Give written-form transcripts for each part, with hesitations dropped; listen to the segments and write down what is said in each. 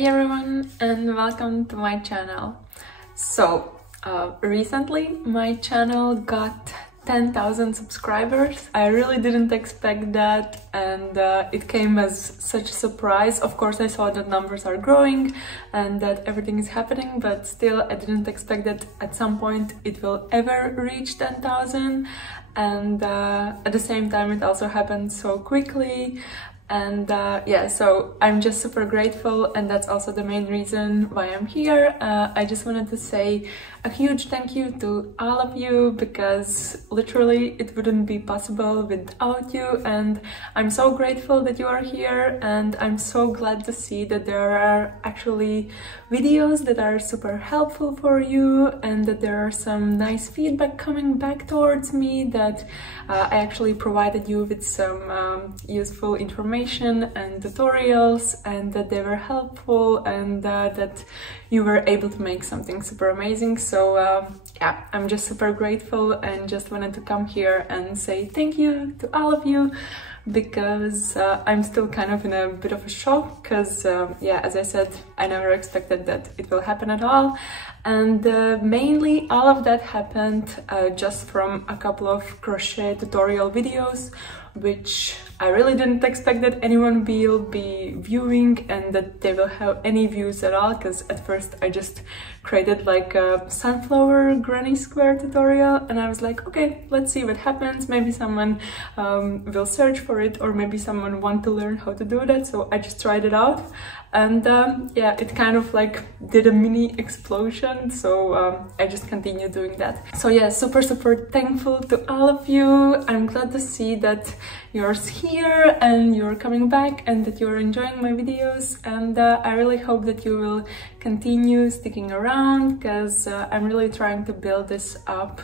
Hey everyone, and welcome to my channel. Recently my channel got 10,000 subscribers. I really didn't expect that, and it came as such a surprise. Of course, I saw that numbers are growing and that everything is happening, but still I didn't expect that at some point it will ever reach 10,000. And at the same time it also happened so quickly. And yeah, so I'm just super grateful, and that's also the main reason why I'm here. I just wanted to say a huge thank you to all of you, because literally it wouldn't be possible without you, and I'm so grateful that you are here, and I'm so glad to see that there are actually videos that are super helpful for you, and that there are some nice feedback coming back towards me, that I actually provided you with some useful information and tutorials, and that they were helpful, and that you were able to make something super amazing. So yeah, I'm just super grateful, and just wanted to come here and say thank you to all of you, because I'm still kind of in a bit of a shock, because yeah, as I said, I never expected that it will happen at all. And mainly all of that happened just from a couple of crochet tutorial videos, which I really didn't expect that anyone will be viewing and that they will have any views at all, because at first I just created like a sunflower granny square tutorial, and I was like, okay, let's see what happens. Maybe someone will search for it, or maybe someone want to learn how to do that. So I just tried it out, and yeah, it kind of like did a mini explosion. So I just continued doing that. So yeah, super thankful to all of you. I'm glad to see that you're here and you're coming back, and that you're enjoying my videos, and I really hope that you will continue sticking around, because I'm really trying to build this up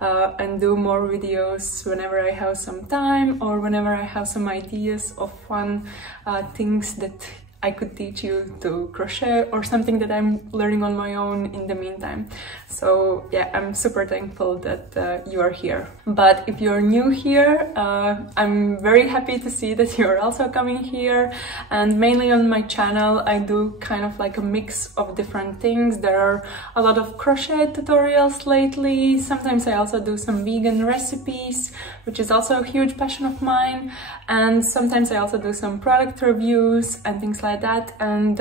and do more videos whenever I have some time, or whenever I have some ideas of fun things that I could teach you to crochet, or something that I'm learning on my own in the meantime. So yeah, I'm super thankful that you are here. But if you're new here, I'm very happy to see that you're also coming here. And mainly on my channel, I do kind of like a mix of different things. There are a lot of crochet tutorials lately. Sometimes I also do some vegan recipes, which is also a huge passion of mine. And sometimes I also do some product reviews and things like that, and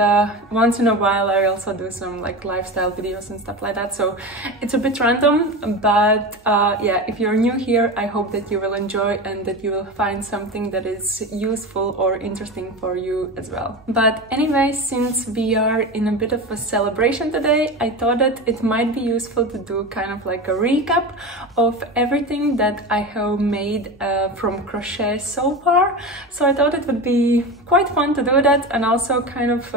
once in a while I also do some like lifestyle videos and stuff like that. So it's a bit random, but yeah, if you're new here, I hope that you will enjoy, and that you will find something that is useful or interesting for you as well. But anyway, since we are in a bit of a celebration today, I thought that it might be useful to do kind of like a recap of everything that I have made from crochet so far. So I thought it would be quite fun to do that, and also kind of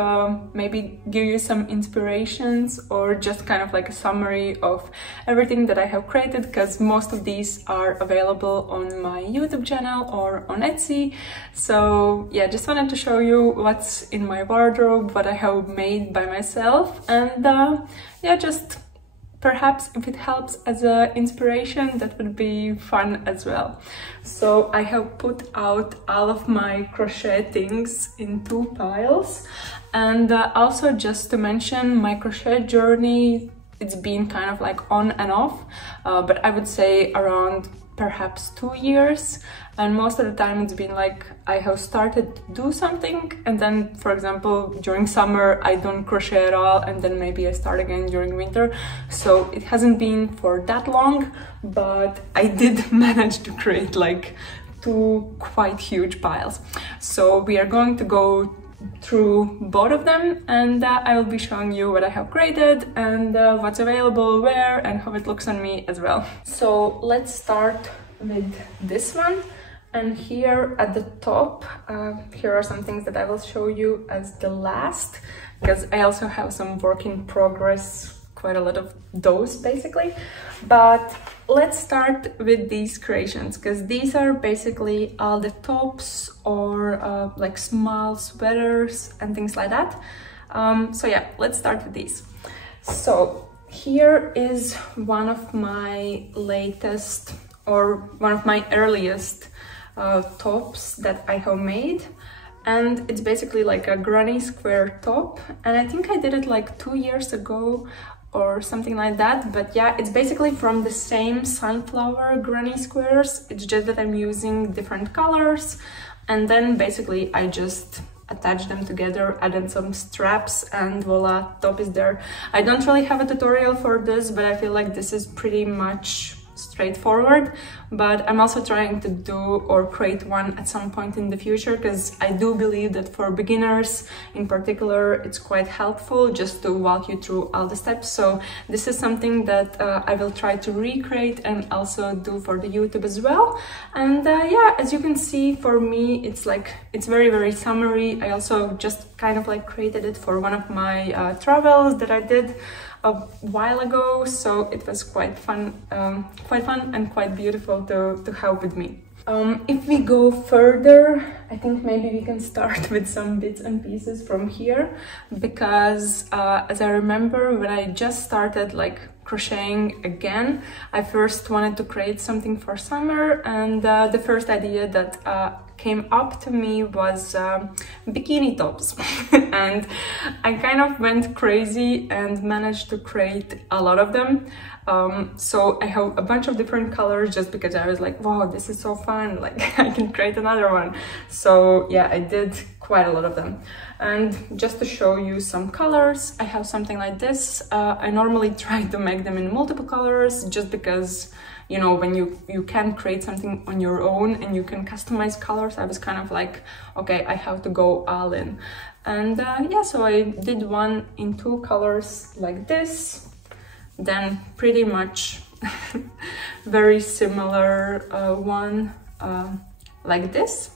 maybe give you some inspirations, or just kind of like a summary of everything that I have created, because most of these are available on my YouTube channel or on Etsy. So yeah, just wanted to show you what's in my wardrobe, what I have made by myself, and yeah, just perhaps if it helps as an inspiration, that would be fun as well. So I have put out all of my crochet things in 2 piles. And also, just to mention, my crochet journey, it's been kind of like on and off, but I would say around perhaps 2 years. And most of the time it's been like I have started to do something, and then, for example, during summer I don't crochet at all, and then maybe I start again during winter. So it hasn't been for that long, but I did manage to create like 2 quite huge piles. So we are going to go through both of them, and I will be showing you what I have created, and what's available where, and how it looks on me as well. So let's start with this one. And here at the top, here are some things that I will show you as the last, because I also have some work in progress, quite a lot of those basically. But let's start with these creations, because these are basically all the tops, or like small sweaters and things like that. So yeah, let's start with these. So here is one of my latest, or one of my earliest tops that I have made, and it's basically like a granny square top, and I think I did it like 2 years ago or something like that. But yeah, it's basically from the same sunflower granny squares, it's just that I'm using different colors, and then basically I just attach them together, added some straps, and voila, top is there. I don't really have a tutorial for this, but I feel like this is pretty much straightforward, but I'm also trying to do or create one at some point in the future, because I do believe that for beginners in particular it's quite helpful just to walk you through all the steps. So this is something that I will try to recreate and also do for the YouTube as well. And yeah, as you can see, for me it's very summery. I also just kind of like created it for one of my travels that I did a while ago, so it was quite fun and quite beautiful to have with me. If we go further, I think maybe we can start with some bits and pieces from here, because as I remember, when I just started like crocheting again, I first wanted to create something for summer, and the first idea that came up to me was bikini tops. And I kind of went crazy and managed to create a lot of them. So I have a bunch of different colors just because I was like, wow, this is so fun, like I can create another one. So yeah, I did quite a lot of them. And just to show you some colors, I have something like this. I normally try to make them in multiple colors just because, you know, when you can create something on your own and you can customize colors, I was kind of like, okay, I have to go all in. And yeah, so I did one in 2 colors like this, then pretty much very similar one like this.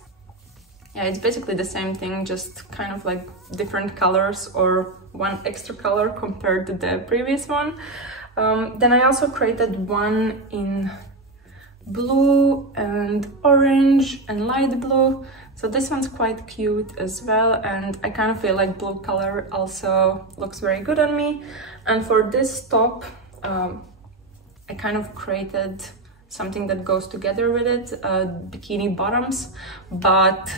Yeah, it's basically the same thing, just kind of like different colors or one extra color compared to the previous one. Then I also created one in blue and orange and light blue. So this one's quite cute as well, and I kind of feel like blue color also looks very good on me. And for this top, I kind of created something that goes together with it, bikini bottoms, but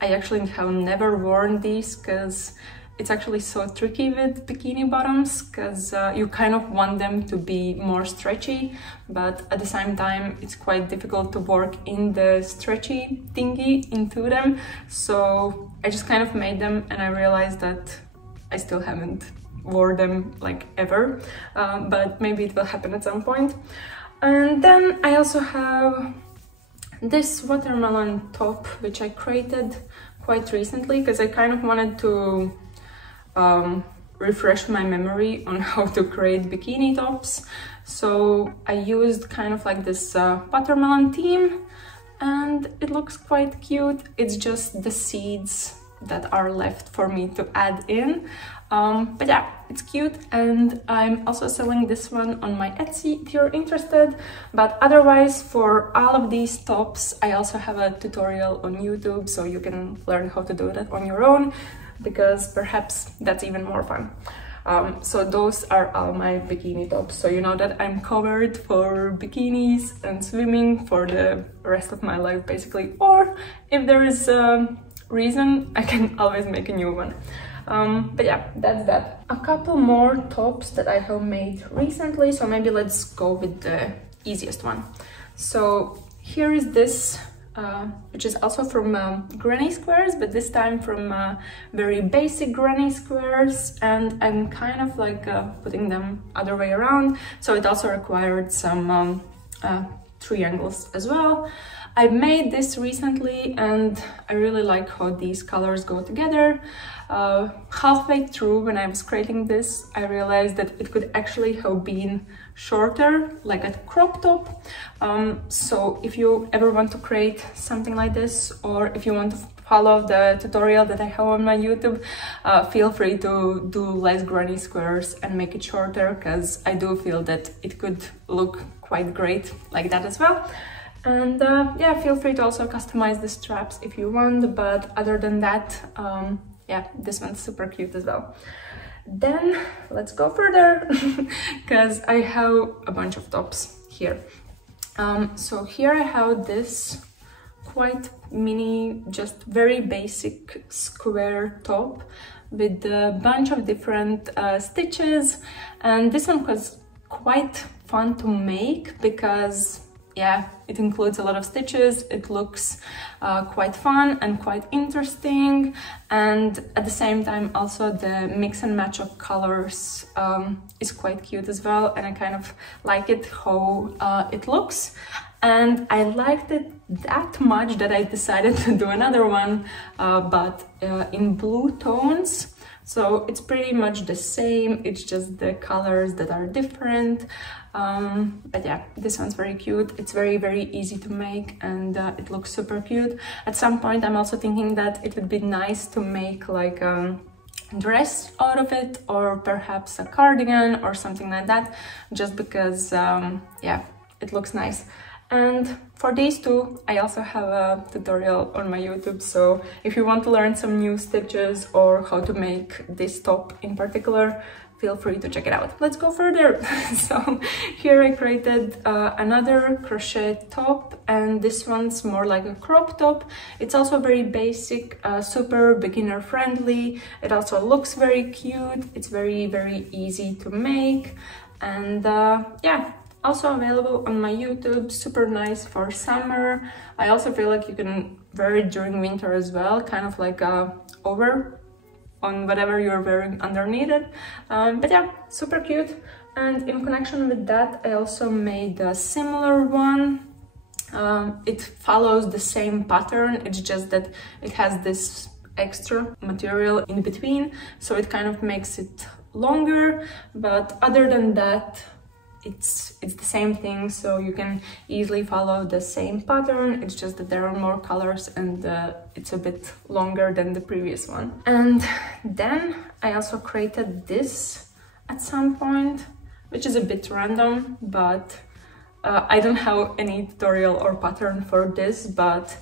I actually have never worn these because it's actually so tricky with bikini bottoms, because you kind of want them to be more stretchy, but at the same time it's quite difficult to work in the stretchy thingy into them. So I just kind of made them, and I realized that I still haven't wore them like ever, but maybe it will happen at some point. And then I also have this watermelon top, which I created quite recently because I kind of wanted to refresh my memory on how to create bikini tops. So I used kind of like this watermelon theme, and it looks quite cute. It's just the seeds that are left for me to add in. But yeah, it's cute, and I'm also selling this one on my Etsy if you're interested. But otherwise, for all of these tops, I also have a tutorial on YouTube, so you can learn how to do that on your own, because perhaps that's even more fun. So those are all my bikini tops, so you know that I'm covered for bikinis and swimming for the rest of my life basically, or if there is a reason, I can always make a new one. But yeah, that's that. A couple more tops that I have made recently, so maybe let's go with the easiest one. So here is this, which is also from granny squares, but this time from very basic granny squares, and I'm kind of like putting them other way around, so it also required some triangles as well. I made this recently and I really like how these colors go together. Halfway through, when I was creating this, I realized that it could actually have been shorter, like a crop top. So if you ever want to create something like this, or if you want to follow the tutorial that I have on my YouTube, feel free to do less granny squares and make it shorter, because I do feel that it could look quite great like that as well. And yeah, feel free to also customize the straps if you want, but other than that, yeah, this one's super cute as well. Then let's go further, because I have a bunch of tops here. So here I have this quite mini, just very basic square top with a bunch of different stitches, and this one was quite fun to make because yeah, it includes a lot of stitches. It looks quite fun and quite interesting, and at the same time also the mix and match of colors is quite cute as well, and I kind of like it how it looks, and I liked it that much that I decided to do another one, but in blue tones. So it's pretty much the same, it's just the colors that are different. But yeah, this one's very cute. It's very easy to make, and it looks super cute. At some point I'm also thinking that it would be nice to make like a dress out of it, or perhaps a cardigan or something like that, just because yeah, it looks nice. And for these two, I also have a tutorial on my YouTube, so if you want to learn some new stitches or how to make this top in particular, feel free to check it out. Let's go further. So here I created another crochet top, and this one's more like a crop top. It's also very basic, super beginner friendly. It also looks very cute. It's very easy to make, and yeah, also available on my YouTube. Super nice for summer. I also feel like you can wear it during winter as well, kind of like over on whatever you're wearing underneath it. But yeah, super cute. And in connection with that, I also made a similar one. It follows the same pattern, it's just that it has this extra material in between, so it kind of makes it longer, but other than that, it's the same thing, so you can easily follow the same pattern. It's just that there are more colors, and it's a bit longer than the previous one. And then I also created this at some point, which is a bit random, but I don't have any tutorial or pattern for this, but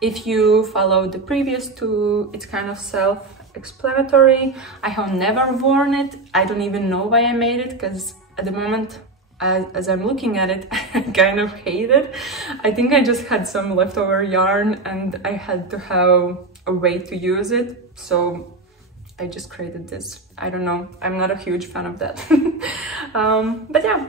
if you follow the previous two, it's kind of self-explanatory. I have never worn it. I don't even know why I made it, because at the moment, as I'm looking at it, I kind of hate it. I think I just had some leftover yarn and I had to have a way to use it, so I just created this. I don't know, I'm not a huge fan of that. But yeah,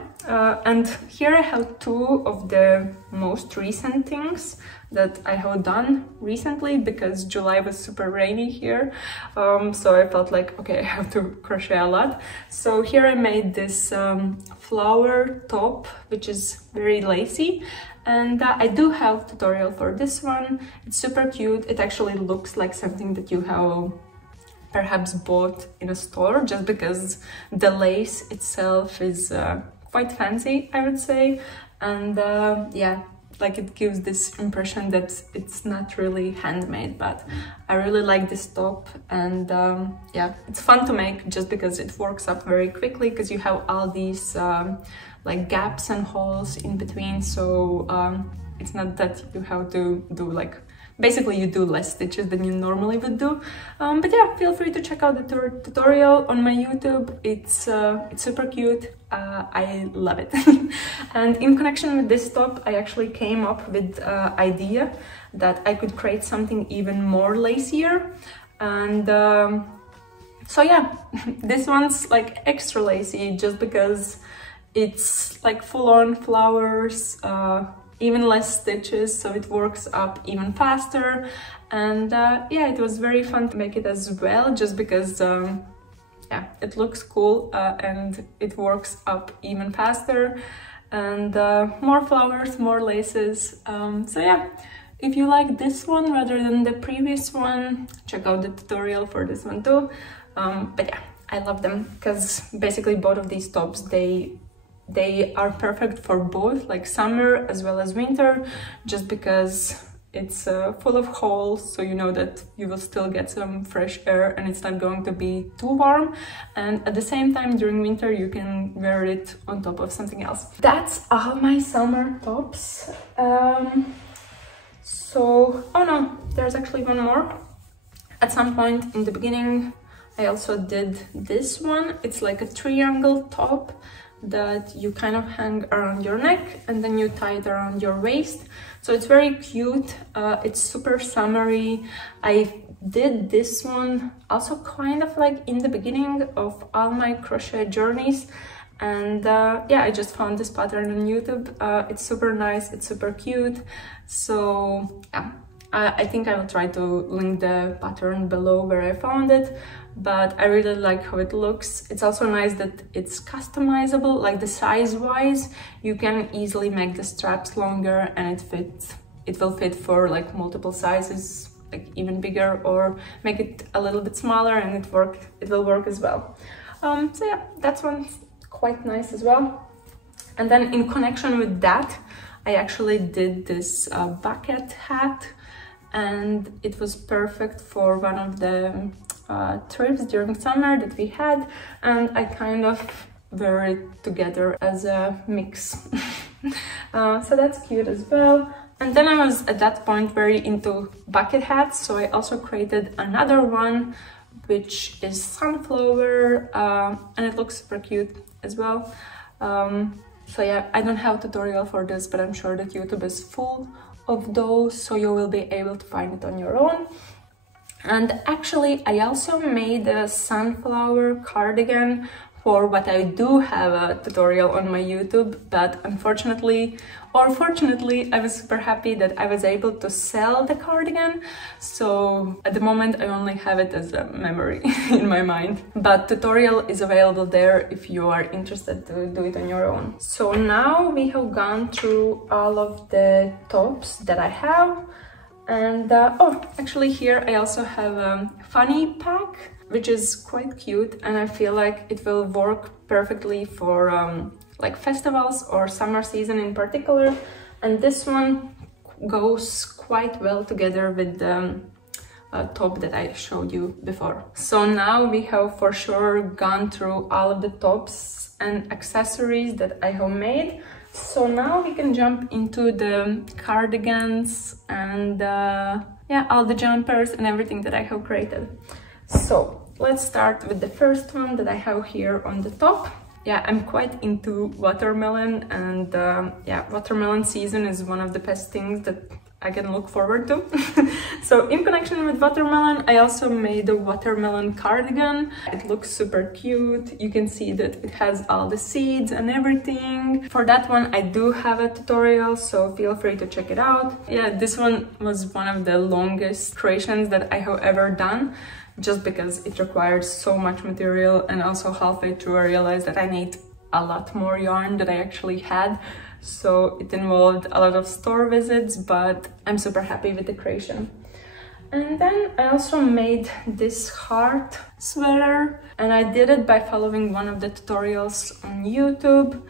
and here I have two of the most recent things that I have done recently, because July was super rainy here, so I felt like, okay, I have to crochet a lot. So here I made this flower top, which is very lacy, and I do have tutorial for this one. It's super cute. It actually looks like something that you have perhaps bought in a store, just because the lace itself is quite fancy, I would say, and yeah, like it gives this impression that it's not really handmade, but I really like this top, and yeah, it's fun to make just because it works up very quickly, because you have all these like gaps and holes in between, so it's not that you have to do like, basically you do less stitches than you normally would do. But yeah, feel free to check out the tutorial on my YouTube. It's super cute. I love it. And in connection with this top, I actually came up with the idea that I could create something even more lacier. And so yeah, this one's like extra lacy just because it's like full-on flowers, even less stitches, so it works up even faster. And yeah, it was very fun to make it as well, just because yeah, it looks cool and it works up even faster, and more flowers, more laces. So yeah, if you like this one rather than the previous one, check out the tutorial for this one too. But yeah, I love them because basically both of these tops, they are perfect for both, like summer as well as winter, just because it's full of holes, so you know that you will still get some fresh air and it's not going to be too warm, and at the same time during winter you can wear it on top of something else. That's all my summer tops. So, oh no, there's actually one more. At some point in the beginning I also did this one. It's like a triangle top that you kind of hang around your neck and then you tie it around your waist. So it's very cute. It's super summery. I did this one also kind of like in the beginning of all my crochet journeys, and yeah, I just found this pattern on YouTube. It's super nice, it's super cute. So yeah, I think I will try to link the pattern below where I found it, but I really like how it looks. It's also nice that it's customizable, like the size wise you can easily make the straps longer and it will fit for like multiple sizes, like even bigger, or make it a little bit smaller and it will work as well. So yeah, that's one quite nice as well. And then in connection with that, I actually did this bucket hat, and it was perfect for one of the trips during summer that we had, and I kind of wear it together as a mix. So that's cute as well. And then I was at that point very into bucket hats, so I also created another one which is sunflower, and it looks super cute as well. So yeah, I don't have a tutorial for this, but I'm sure that YouTube is full of those, so you will be able to find it on your own. And actually I also made a sunflower cardigan for what I do have a tutorial on my YouTube, but unfortunately or fortunately I was super happy that I was able to sell the cardigan, so at the moment I only have it as a memory in my mind, but tutorial is available there if you are interested to do it on your own. So now we have gone through all of the tops that I have, and oh, actually here I also have a funny pack which is quite cute, and I feel like it will work perfectly for like festivals or summer season in particular. And this one goes quite well together with the top that I showed you before. So now we have for sure gone through all of the tops and accessories that I have made. So now we can jump into the cardigans and yeah, all the jumpers and everything that I have created. So let's start with the first one that I have here on the top. Yeah, I'm quite into watermelon, and yeah, watermelon season is one of the best things that I can look forward to. So in connection with watermelon, I also made a watermelon cardigan. It looks super cute. You can see that it has all the seeds and everything. For that one, I do have a tutorial, so feel free to check it out. Yeah, this one was one of the longest creations that I have ever done, just because it required so much material, and also halfway through I realized that I need a lot more yarn than I actually had. So it involved a lot of store visits, but I'm super happy with the creation. And then I also made this heart sweater, and I did it by following one of the tutorials on YouTube.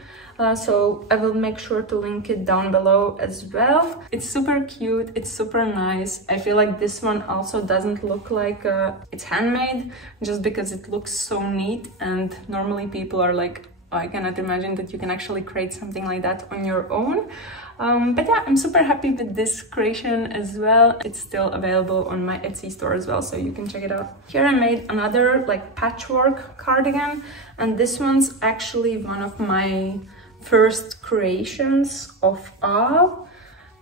So I will make sure to link it down below as well. It's super cute, it's super nice. I feel like this one also doesn't look like it's handmade, just because it looks so neat, and normally people are like, oh, I cannot imagine that you can actually create something like that on your own. But yeah, I'm super happy with this creation as well. It's still available on my Etsy store as well, so you can check it out. Here I made another like patchwork cardigan, and this one's actually one of my first creations of all,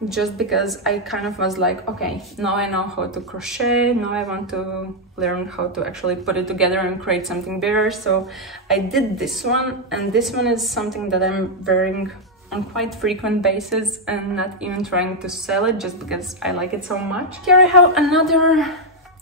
just because I kind of was like, okay, now I know how to crochet, now I want to learn how to actually put it together and create something bigger. So I did this one, and this one is something that I'm wearing on quite frequent basis and not even trying to sell it, just because I like it so much. Here I have another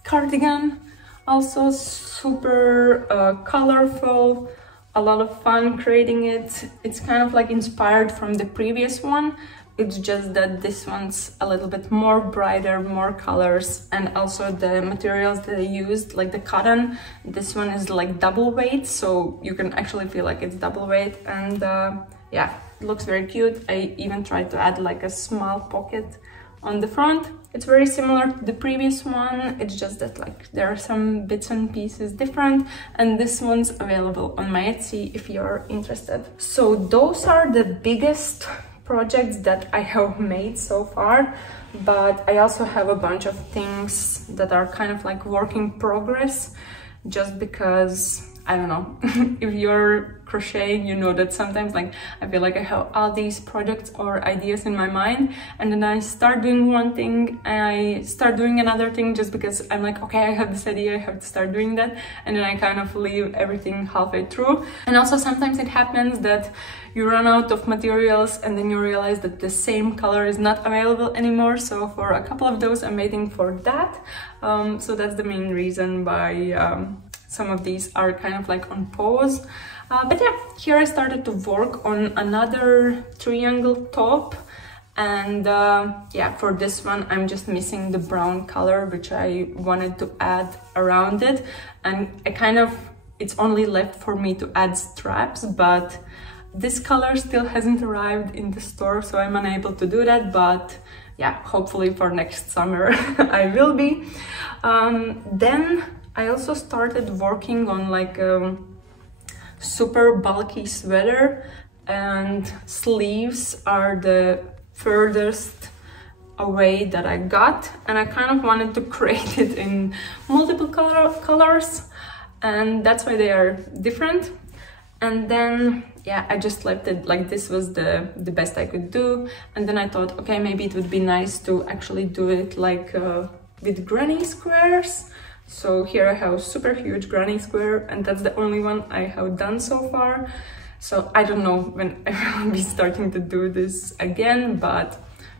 cardigan, also super colorful. A lot of fun creating it. It's kind of like inspired from the previous one. It's just that this one's a little bit more brighter, more colors, and also the materials that I used, like the cotton, this one is like double weight, so you can actually feel like it's double weight. And yeah, it looks very cute. I even tried to add like a small pocket on the front. It's very similar to the previous one, it's just that like there are some bits and pieces different, and this one's available on my Etsy if you're interested. So those are the biggest projects that I have made so far, but I also have a bunch of things that are kind of like work in progress, just because I don't know, if you're crocheting, you know that sometimes like I feel like I have all these projects or ideas in my mind, and then I start doing one thing and I start doing another thing just because I'm like, okay, I have this idea, I have to start doing that, and then I kind of leave everything halfway through. And also sometimes it happens that you run out of materials and then you realize that the same color is not available anymore. So for a couple of those I'm waiting for that. So that's the main reason why some of these are kind of like on pause. But yeah, here I started to work on another triangle top, and yeah, for this one I'm just missing the brown color which I wanted to add around it, and it's only left for me to add straps, but this color still hasn't arrived in the store, so I'm unable to do that. But yeah, hopefully for next summer I will be. Then I also started working on like a super bulky sweater, and sleeves are the furthest away that I got, and I kind of wanted to create it in multiple colors, and that's why they are different. And then yeah, I just left it like this was the best I could do. And then I thought, okay, maybe it would be nice to actually do it like with granny squares. So here I have a super huge granny square, and that's the only one I have done so far. So I don't know when I will be starting to do this again, but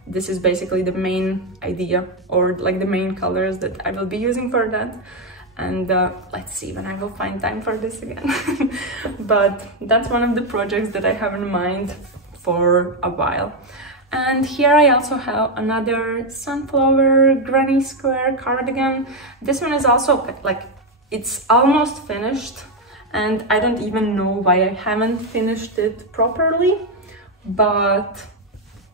this is basically the main idea, or like the main colors that I will be using for that. And let's see when I will find time for this again. But that's one of the projects that I have in mind for a while. And here I also have another sunflower granny square cardigan. This one is also like, it's almost finished, and I don't even know why I haven't finished it properly, but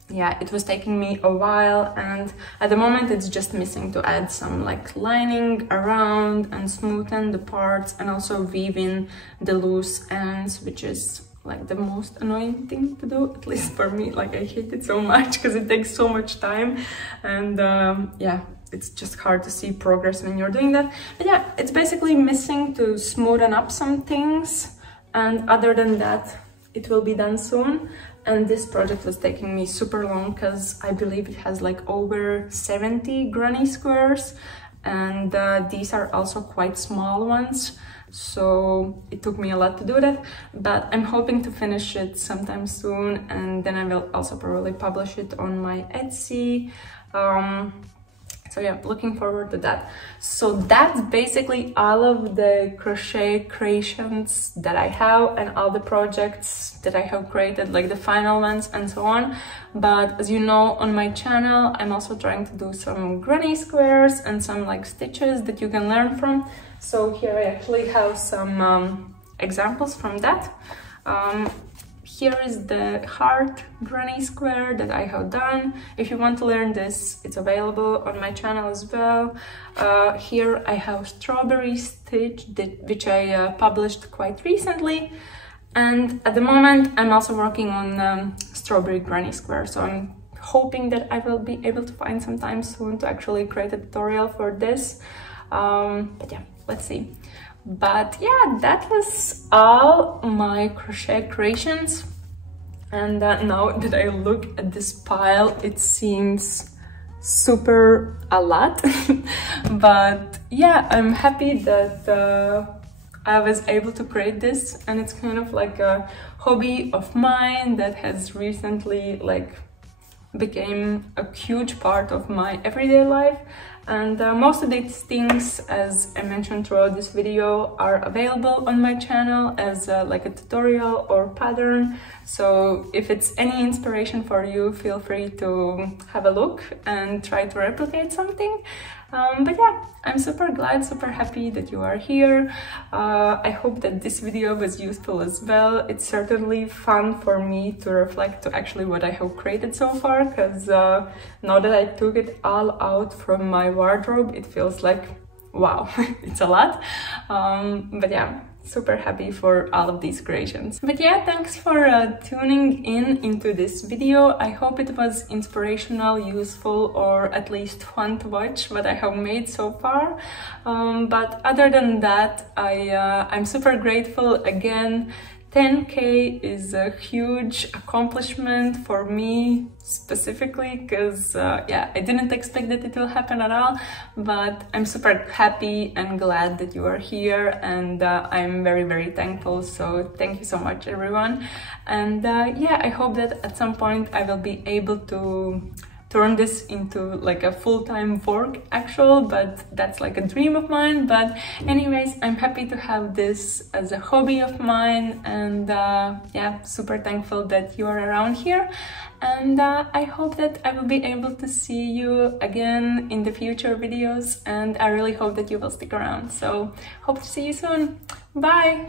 yeah, it was taking me a while, and at the moment it's just missing to add some like lining around and smoothen the parts, and also weave in the loose ends, which is like the most annoying thing to do, at least for me. Like I hate it so much because it takes so much time, and yeah, it's just hard to see progress when you're doing that. But yeah, it's basically missing to smoothen up some things, and other than that it will be done soon. And this project was taking me super long because I believe it has like over 70 granny squares, and these are also quite small ones, so it took me a lot to do that. But I'm hoping to finish it sometime soon, and then I will also probably publish it on my Etsy. So yeah, looking forward to that. So that's basically all of the crochet creations that I have, and all the projects that I have created, like the final ones and so on. But as you know, on my channel I'm also trying to do some granny squares and some like stitches that you can learn from. So here I actually have some examples from that. Here is the heart granny square that I have done. If you want to learn this, it's available on my channel as well. Here I have strawberry stitch, which I published quite recently. And at the moment, I'm also working on strawberry granny square. So I'm hoping that I will be able to find some time soon to actually create a tutorial for this. But yeah, let's see. But yeah, that was all my crochet creations, and now that I look at this pile, it seems super a lot. But yeah, I'm happy that I was able to create this, and it's kind of like a hobby of mine that has recently like became a huge part of my everyday life. And most of these things, as I mentioned throughout this video, are available on my channel as like a tutorial or pattern. So if it's any inspiration for you, feel free to have a look and try to replicate something. But yeah, I'm super glad, super happy that you are here. I hope that this video was useful as well. It's certainly fun for me to reflect to actually what I have created so far, because now that I took it all out from my wardrobe, it feels like, wow, it's a lot. But yeah, super happy for all of these creations. But yeah, thanks for tuning in into this video. I hope it was inspirational, useful, or at least fun to watch what I have made so far. But other than that, I'm super grateful again. 10K is a huge accomplishment for me specifically, because yeah, I didn't expect that it will happen at all, but I'm super happy and glad that you are here, and I'm very, very thankful. So thank you so much, everyone. And yeah, I hope that at some point I will be able to turn this into like a full-time work but that's like a dream of mine. But anyways, I'm happy to have this as a hobby of mine, and yeah, super thankful that you are around here. And I hope that I will be able to see you again in the future videos, and I really hope that you will stick around. So hope to see you soon. Bye!